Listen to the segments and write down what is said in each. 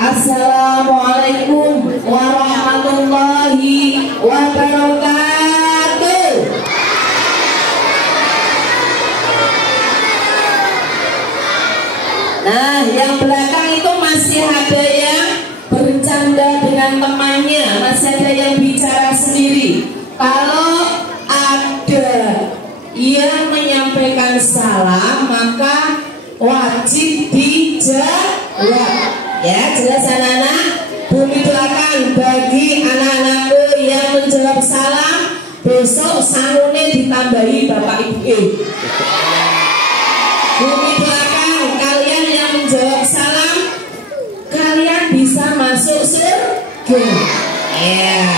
Assalamualaikum warahmatullahi wabarakatuh. Nah, yang belakang itu masih ada yang bercanda dengan temannya, masih ada yang bicara sendiri. Kalau ada yang menyampaikan salam, maka wajib dijawab. Ya, jelas anak-anak. Bumi belakang bagi anak-anakku yang menjawab salam, besok sangune ditambahi Bapak Ibu. Bumi belakang kalian yang menjawab salam, kalian bisa masuk surga. Ya.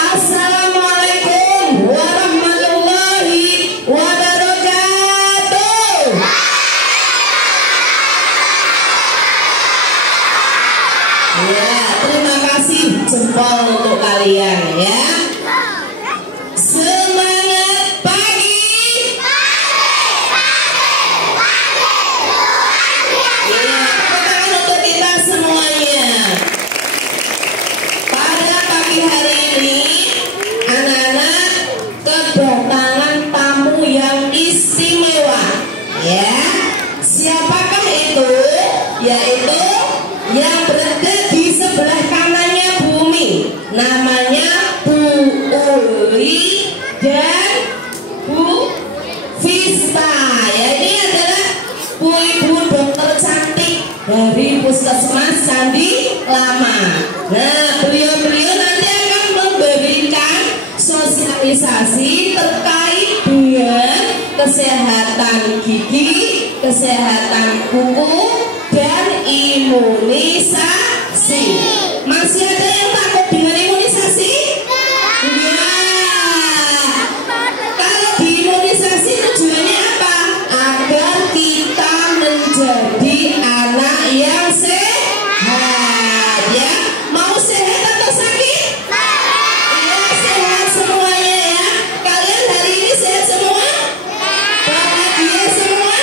Assalamualaikum warahmatullahi wabarakatuh. Ya, terima kasih jempol untuk kalian ya. Semangat pagi. Ya, tepuk tangan untuk kita semuanya. Pada pagi hari ini, anak-anak kedatangan tamu yang istimewa. Ya, siapakah itu? Yaitu yang berada di sebelah kanannya Bumi, namanya Bu Uli dan Bu Vista. Ya, ini adalah Bu Ibu dokter cantik dari Puskesmas Candi Lama. Nah, beliau-beliau nanti akan memberikan sosialisasi terkait dengan kesehatan gigi, kesehatan kuku, dan imunisasi. Masih ada yang takut dengan imunisasi? Ya. Kalau di imunisasi tujuannya apa? Agar kita menjadi anak yang sehat. Ya, mau sehat atau sakit? Ya, sehat semuanya ya. Kalian hari ini sehat semua? Bahagia semua?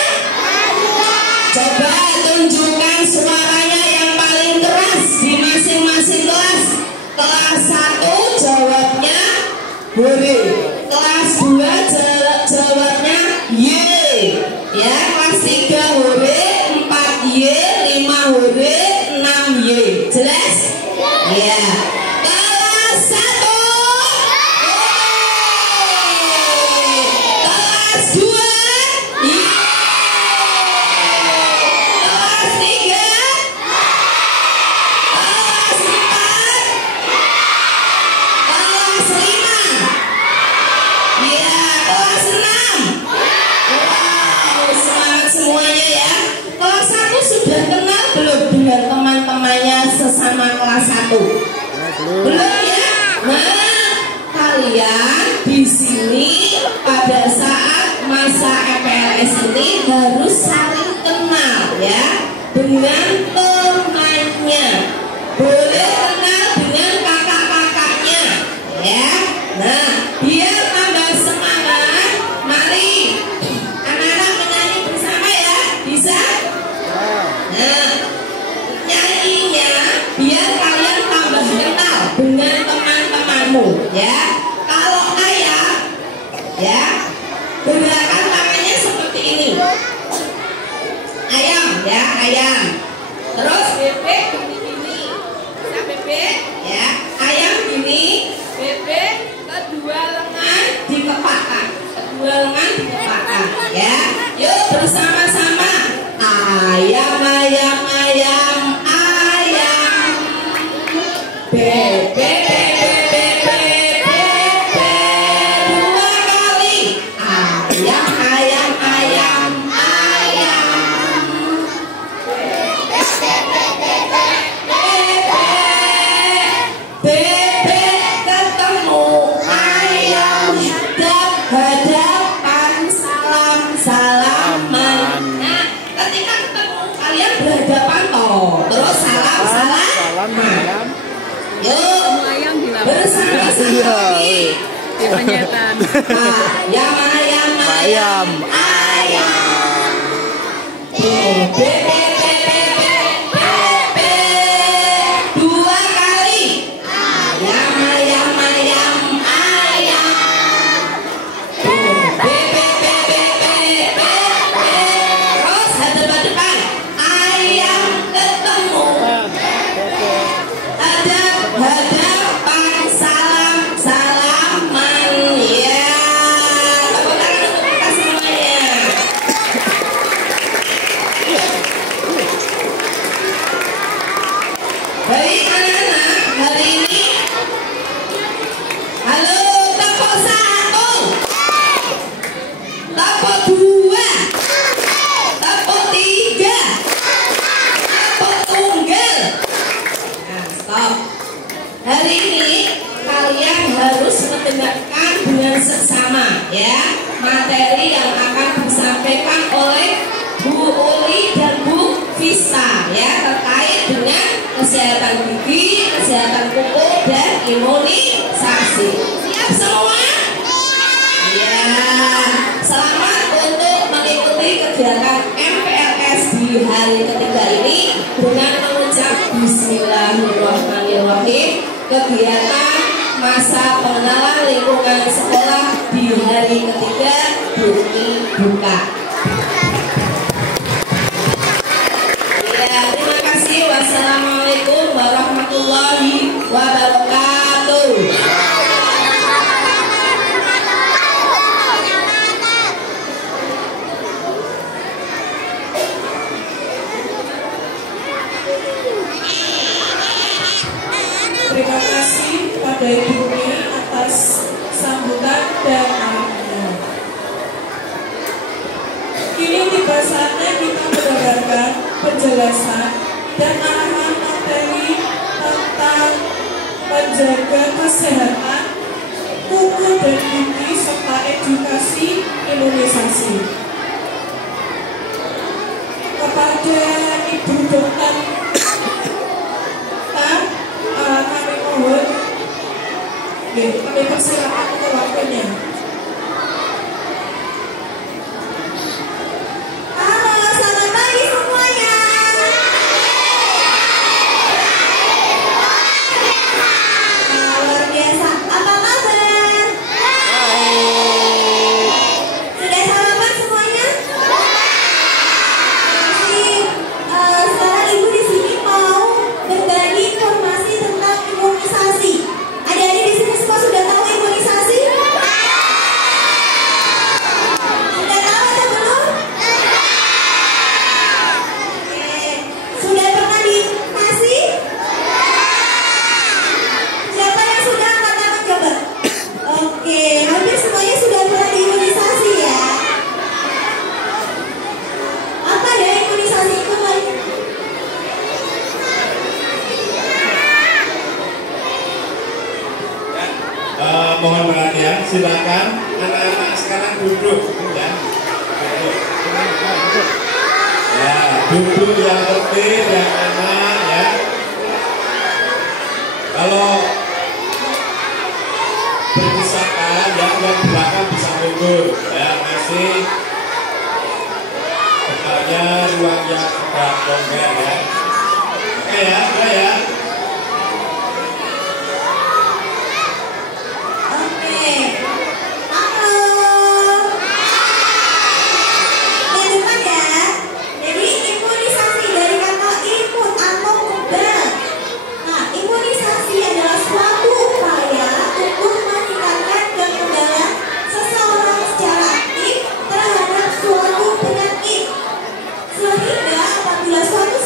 Coba tunjukkan suaranya yang paling keras di masing-masing kelas. Kelas 1 jawabnya hore, kelas 2 jawabnya ye. Ya, kelas 3 hore, 4 ye, 5 hore, 6 ye. Jelas? Ya. Kelas 1 kelas 2 ye. Kelas 3 kelas 4 kelas 5 ya, kelas 6. Wow, semangat semuanya ya. Kelas 1 sudah kenal belum dengan teman-temannya sesama kelas 1? Belum ya? Nah, kalian di sini pada saat masa EPLS ini harus saling kenal ya dengan temannya. Boleh kenal dengan kakak-kakaknya ya. Nah, biar tambah semangat, mari anak-anak menyanyi bersama ya. Bisa? Nah, nyanyinya biar kalian tambah kenal dengan teman-temanmu ya. Kalau ayah ya, gerakan tangannya seperti ini. Ayam ya, ayam. Terus bebek gini-gini. Bisa bebek ya. Ayam gini, bebek kedua lengan dikepakkan. Kedua lengan dikepakkan ya. Yuk bersama-sama. Ayam, ayam, ayam, ayam. Bebek, bebek, bebek, bebek. Dua kali. Ayam, ayam, ayam, ayam. Bebek ketemu ayam, hadapan salam salaman. Nah, ketika ketemu kalian berhadapan toh, terus salam salaman. Yuk bersama-sama lagi. Penyetan. Ayam, ayam, ayam, ayam. Bebek, bebek, bebek, bebek. kesehatan gigi, kesehatan kuku, dan imunisasi. Siap semua? Ya, selamat untuk mengikuti kegiatan MPLS di hari ketiga ini dengan mengucap Bismillahirrahmanirrahim. Kegiatan masa pengenalan lingkungan sekolah di hari ketiga dibuka. Ya, terima kasih. Wassalamualaikum warahmatullahi wabarakatuh. Terima kasih pada Ibu Umi atas sambutan dan arahannya. Kini tiba saatnya kita mendengarkan penjelasan dan arahan materi tentang menjaga kesehatan kuku dan gigi serta edukasi imunisasi. Kepada Ibu Dokter kami mohon, kami persilakan untuk waktunya. Halo, selamat pagi semuanya. Luar biasa. Apa kabar? Sudah sarapan semuanya? Sekarang Ibu di sini mau berbagi informasi tentang imunisasi. Adik-adik di sini semua sudah tahu imunisasi? Sudah tahu atau belum? Oke. Sudah pernah divaksinasi? Siapa yang sudah angkat tangan coba? Oke, hampir semuanya sudah pernah diimunisasi ya. Apa ya imunisasi itu, Pak? Mohon perhatian, silakan anak-anak sekarang duduk ya. Duduk. Ya, duduk yang tertib, yang enak ya. Kalau berdesakan ya, yang belakang bisa mundur ya, masih betulnya ruang yang agak longgar ya. Oke ya, udah ya. Oke. Halo. Di depan ya. Jadi imunisasi dari kata imun atau kebal. Nah, imunisasi adalah suatu upaya untuk meningkatkan kekebalan seseorang secara aktif terhadap suatu penyakit. Sehingga apabila suatu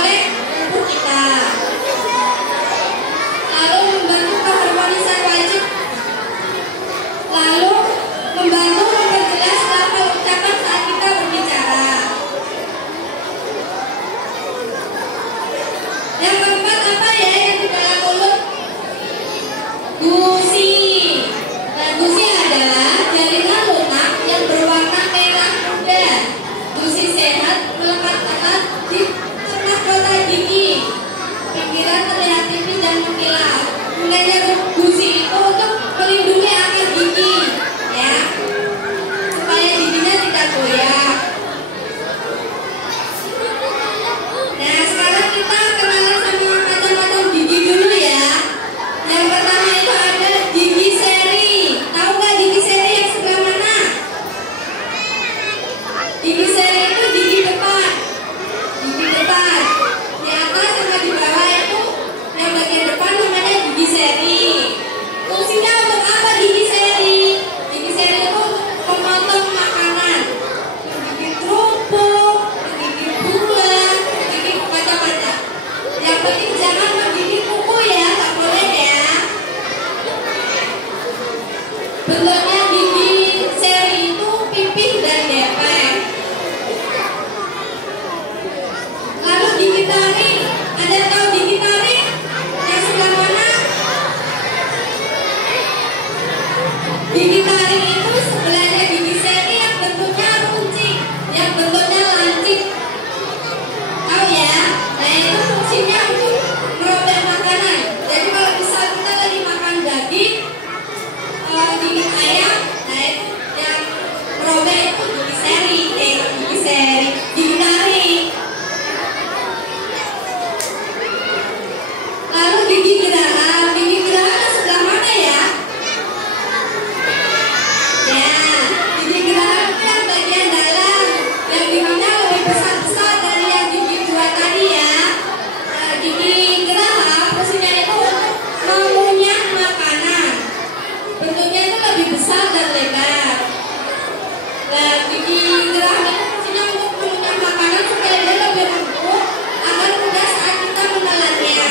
oleh tubuh kita. Lalu membantu keharmonisan wajib. Lalu membantu memperjelas lafal ucapan saat kita berbicara. Yang keempat apa ya yang di dalam mulut? Gusi. Nah, gusi adalah jaringan lunak yang berwarna merah muda. Gusi sehat melekat erat di tengah kota gigi. Pinggiran terlihat tipis dan mengkilap. Gunanya gusi itu untuk melindungi akar gigi, ya, supaya giginya tidak goyah. Nah, sekarang kita kenalan sama macam-macam gigi dulu ya. Yang pertama itu ada gigi seri. Tahu nggak gigi seri yang sebelah mana? Gigi seri itu gigi depan. Gigi depan. Di atas sama di bawah itu yang bagian depan namanya gigi seri. Fungsinya untuk apa gigi seri? Gigi seri itu untuk memotong makanan. Menggigit kerupuk, menggigit gula, menggigit macam-macam. Yang penting jangan menggigit kuku ya, nggak boleh ya. Bentuknya gigi seri itu pipih dan dempet. Lalu gigi taring, Anda tahu gigi taring yang sebelah mana? Gigi taring itu sebelahnya gigi seri yang bentuknya runcing, yang bentuknya lancip. Tahu ya? Nah, itu fungsinya untuk merobek makanan. Jadi kalau misal kita lagi makan daging, gigi ayam, nah itu yang merobek itu gigi seri, gigi taring. Lalu gigi geraham sebelah mana ya? Ya, gigi geraham itu yang bagian dalam, yang giginya lebih besar dari yang gigi dua tadi ya. Nah, gigi geraham fungsinya itu untuk mengunyah makanan. Bentuknya itu lebih besar dan lebar. Nah, gigi geraham itu fungsinya untuk mengunyah makanan supaya dia lebih empuk agar mudah saat kita menelannya.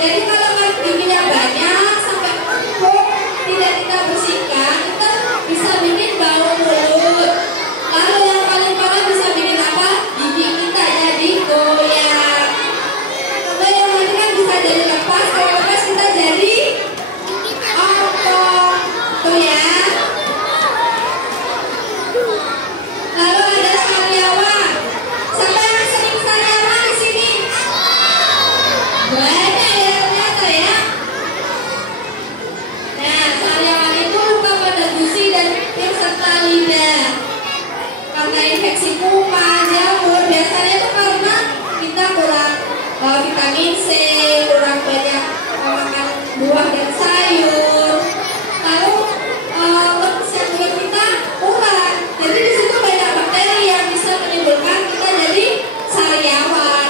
Jadi kalau giginya banyak sampai empuk, tidak kita bersihkan, kita bisa bikin bau mulut. Lalu yang paling parah bisa bikin apa? Gigi kita jadi goyang. Kalau yang nanti kan bisa jadi lepas, kalau lepas kita jadi ompong. Tuh ya. Lalu ada sariawan. Siapa yang sering sariawan di sini? Banyak ya ternyata ya. Nah, sariawan itu luka pada gusi dan tim serta lidah. Karena infeksi kuman, jamur, biasanya itu karena kita kurang vitamin C, kurang banyak makan buah dan sayur. Lalu lapisan kulit kita kurang. Jadi di situ banyak bakteri yang bisa menimbulkan kita jadi sariawan.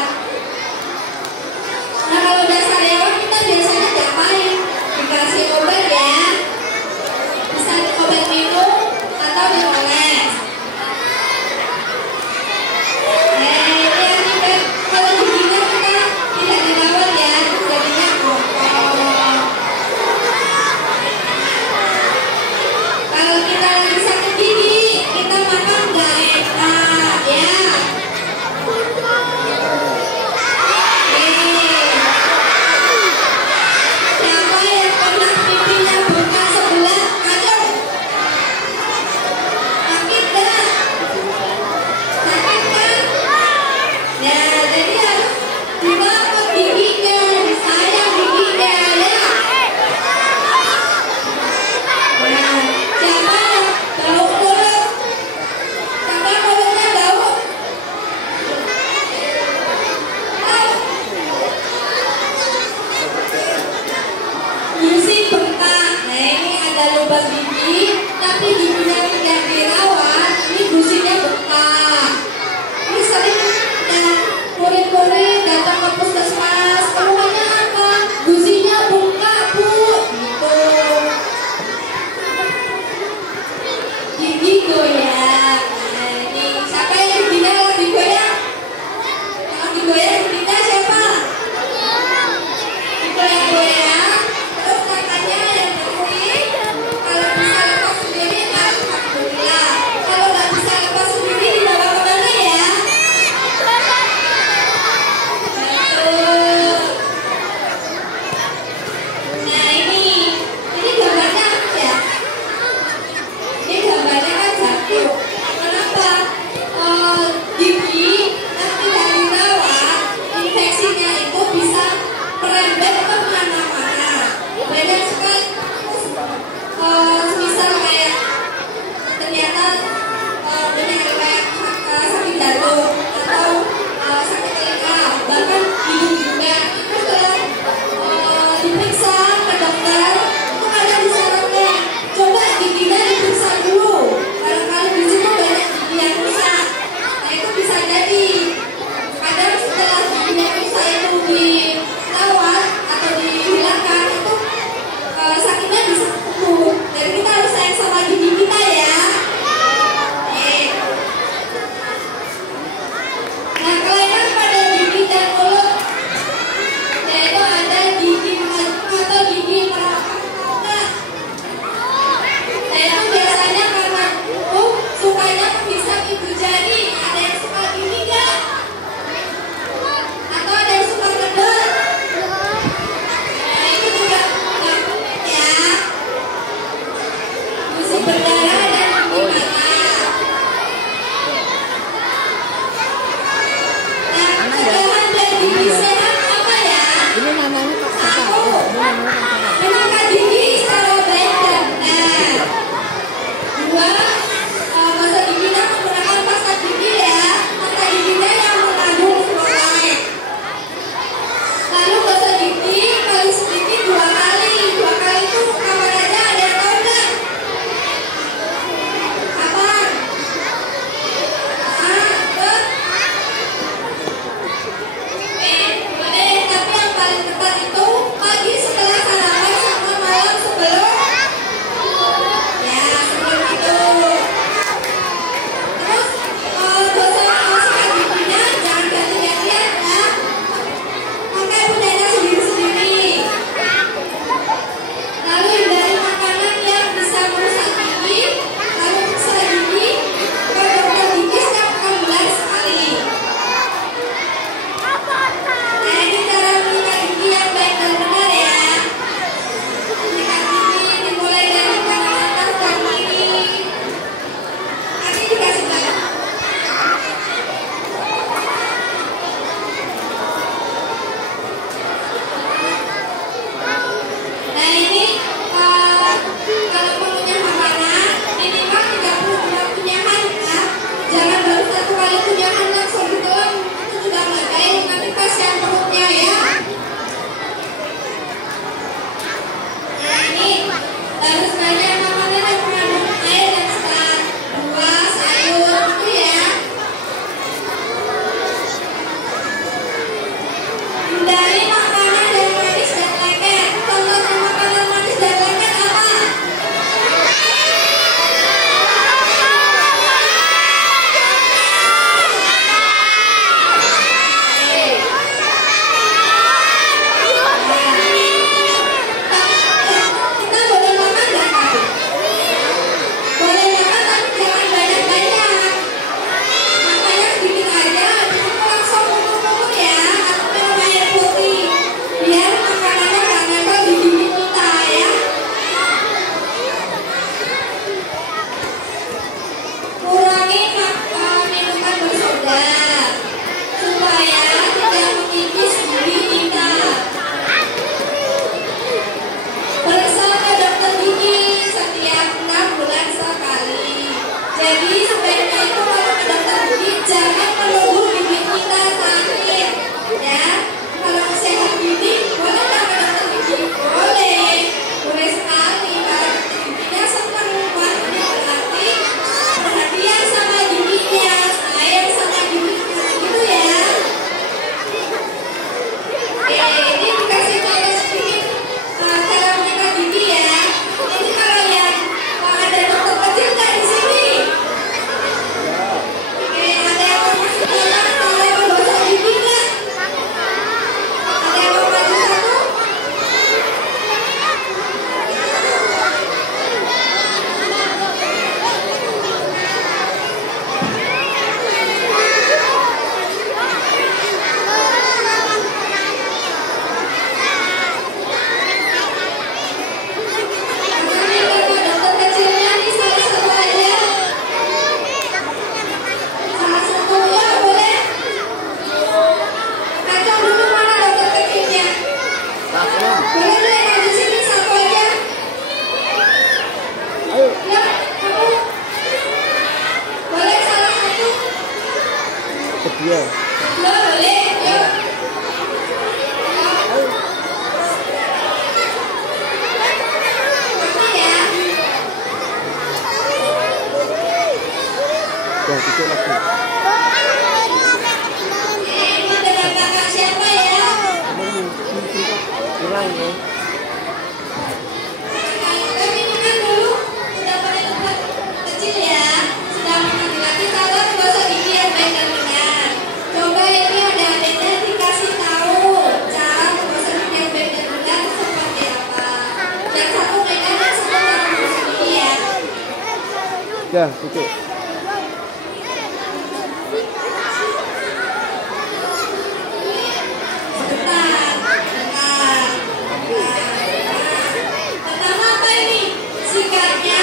Nah, kalau udah sariawan kita biasanya diapain? Dikasih obat ya. Bisa obat minum atau dioles. Ini kan kalau giginya kita tidak dirawat ya. Ini dengan kakak siapa ya? Kami makan dulu. Sudah pada tempat kecil ya. Sudah makan lagi. Salam gosok gigi yang baik dan benar. Coba ini ada adanya dikasih tahu cara menggosok gigi yang baik dan benar seperti apa. Dan satu mainan dan satu cara menggosok gigi ya. Ya, tutup. Sebentar. Pertama apa ini? Sikatnya.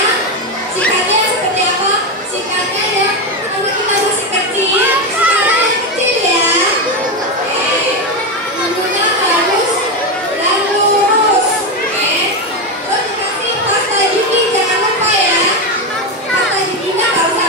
Sikatnya seperti apa? Sikatnya ya. Kalau kita masih kecil, sikatnya yang kecil ya. Oke. Bulunya harus dan lurus. Oke. Terus dikasih pasta gigi, jangan lupa ya. Pasta giginya nggak usah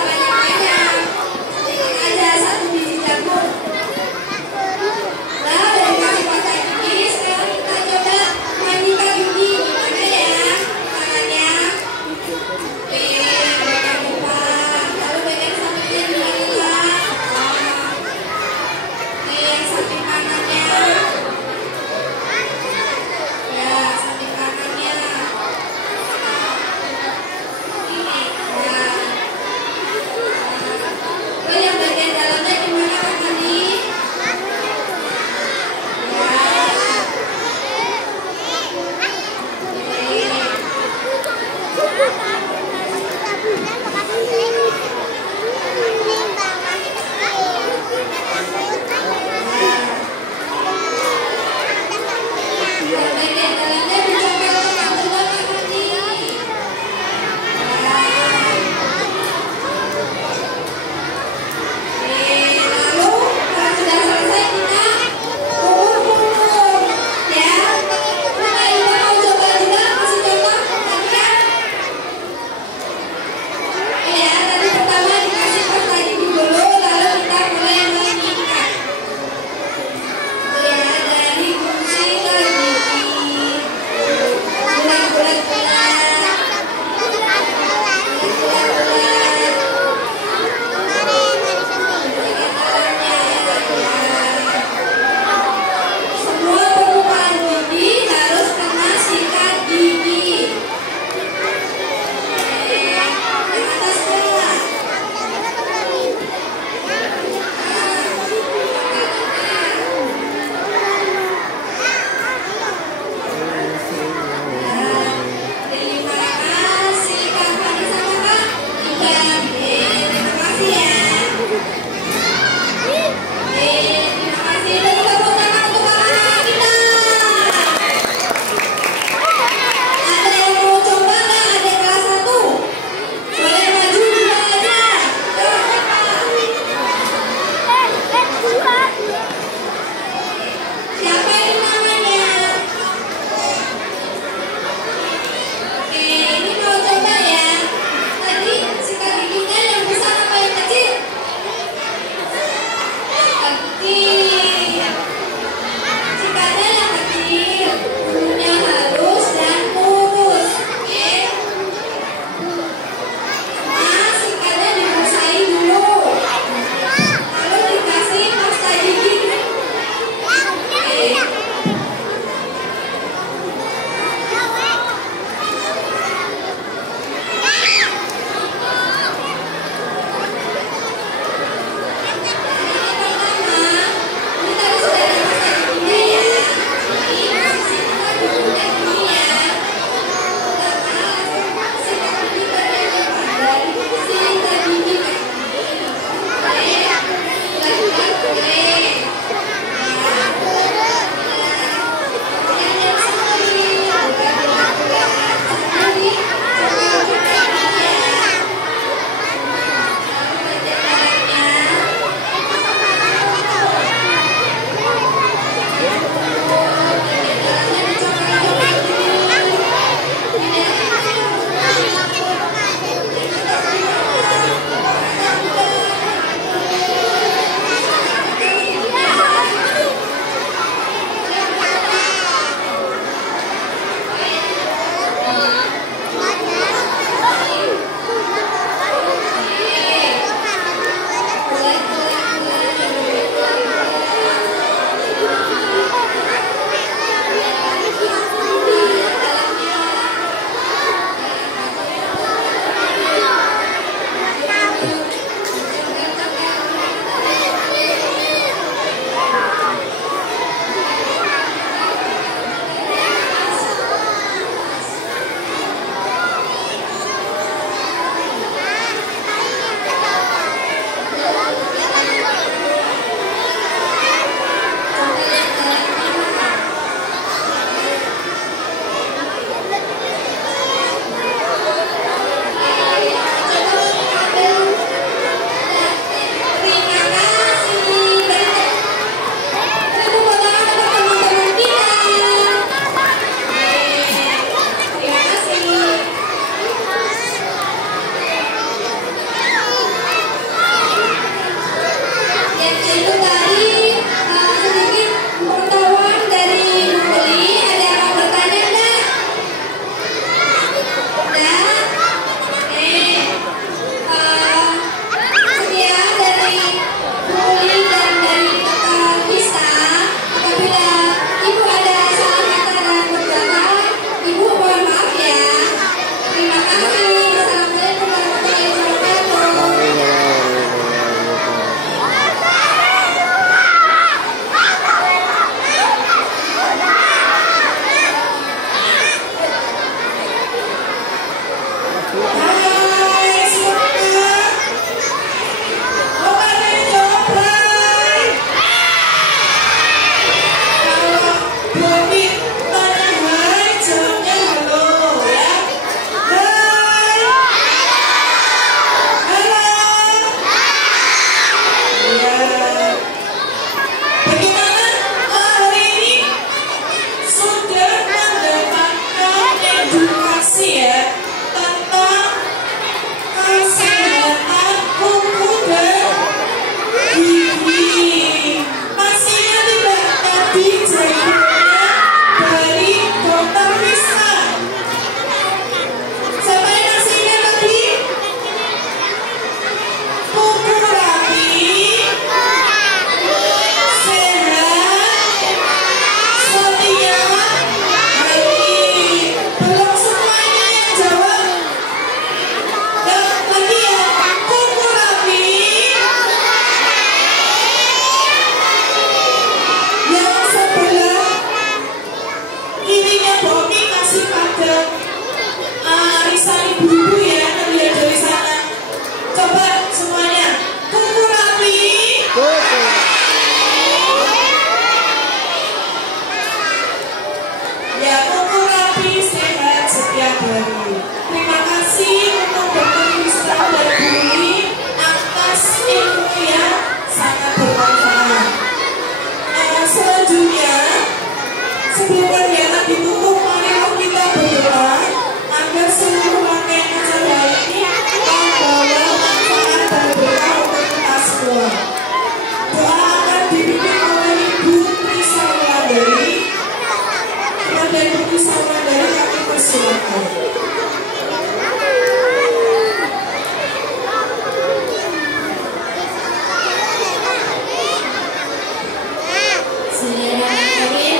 ada yang bisa dari kami persilakan.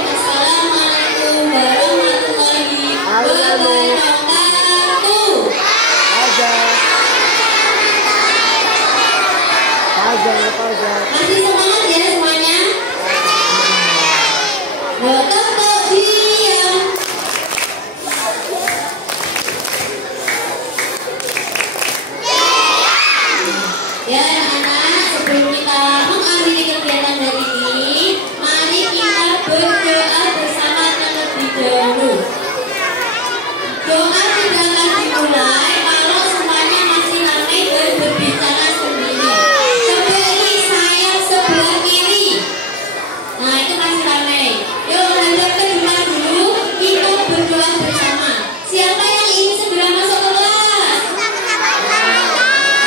Assalamualaikum warahmatullahi wabarakatuh. Masih semangat ya semuanya? Tepuk diam. Ya anak-anak, sebelum kita mengakhiri kegiatan hari ini, mari kita berdoa bersama terlebih dahulu. Doa tidak akan dimulai kalau semuanya masih ramai dan berbicara sendiri. Seperti saya sebelah kiri. Nah itu masih ramai. Yuk hadap ke depan dulu, kita berdoa bersama. Siapa yang ingin segera masuk ke kelas?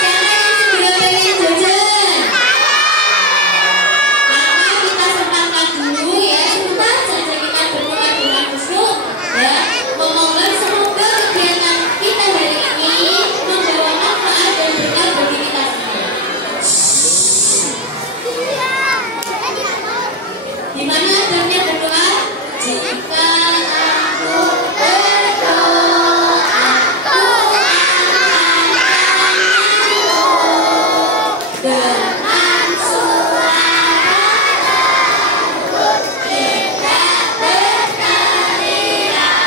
Siapa yang segera pengen jajan? Maka kita sempatkan dulu ya, sebentar saja kita berdoa dengan khusyuk ya. Memohon semoga kegiatan kita hari ini membawa manfaat dan berkah bagi kita semua. Di mana adanya berdoa? Jika aku berdoa, dengan suara lembut tidak berteriak,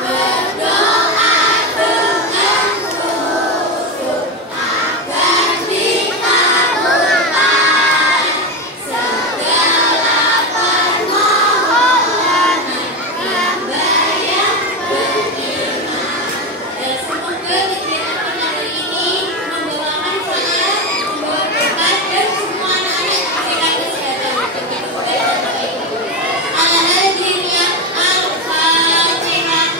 berdoa dengan khusyuk agar dikabulkan segala permohonan hamba yang beriman. Dan semoga kegiatan hari ini membawa manfaat, membawa berkah dan semua anak-anak diberikan kesehatan untuk hidup dan baik. Al-Hadirin Al-Fatihah.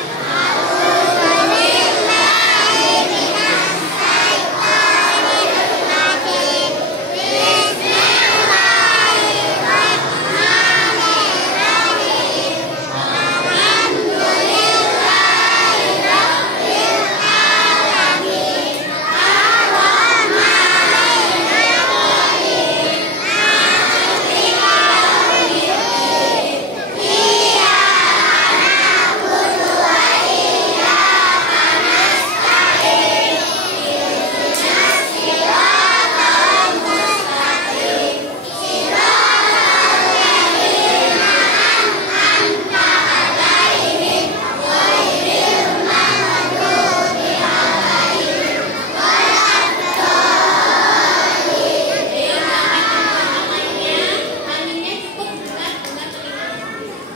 Aminnya cukup bukan dengan telinga.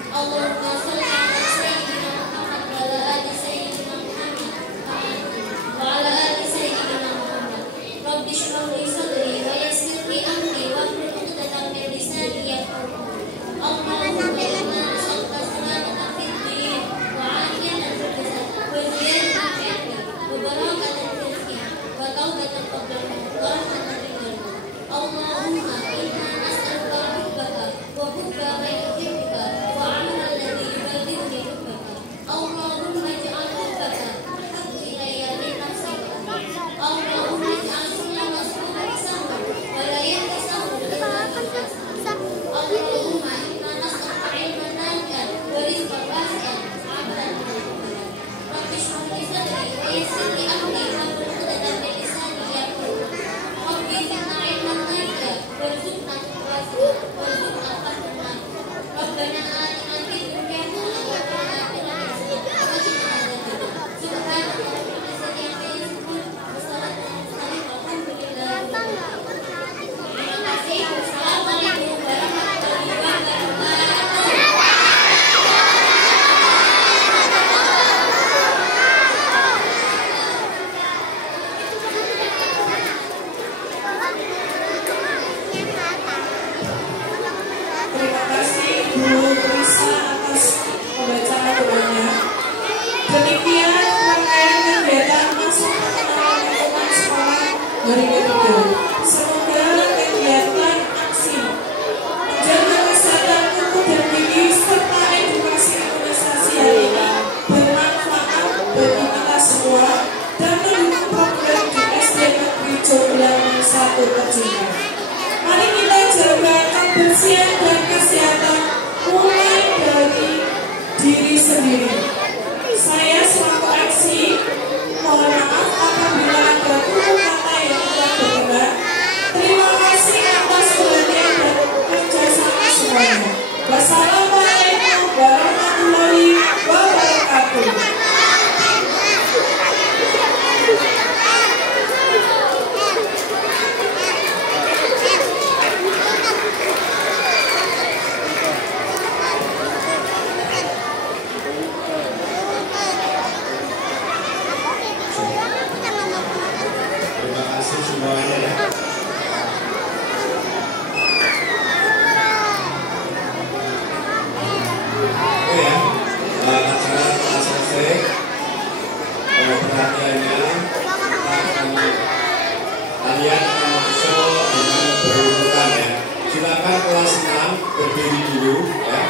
Allahumma sholli ala sayyidina Muhammad wa ala ali sayyidina Muhammad wa ala ali sayyidina Muhammad. Rabbi shrah li sadri wa yassir li amri wahlul 'uqdatam min lisani yafqahu. Allahumma inna nas'aluka salamatan fid din wa 'afiyatan fil jasad wa ziyadatan fil 'ilmi wa barakatan fil rizqi wa taubatan qabla al-maut wa rahmatan lil ghaibi. Allahumma inna nas'aluka hubbaka wa hubba man yuhibbika wa 'amalan lainnya kalian akan masuk dengan berurutan ya. Silakan kelas 6 berdiri dulu ya.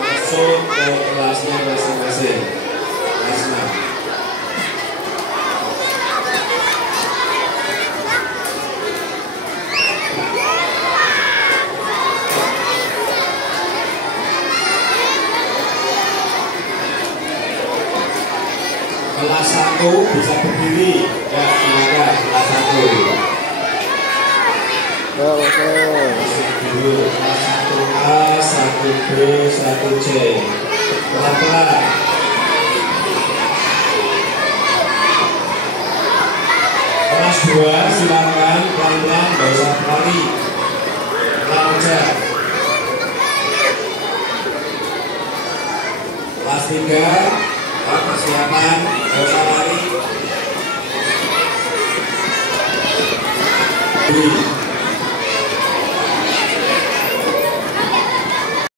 Masuk ke kelasnya masing-masing. Kelas 6. Kelas 1 bisa berdiri ya, silakan kelas 1. Oke. Dulu kelas 1A, 1B, 1C. Pelan-pelan. Kelas 2 silakan pelan-pelan, nggak usah lari. Pelan aja. Kelas 3 persiapan, nggak usah lari.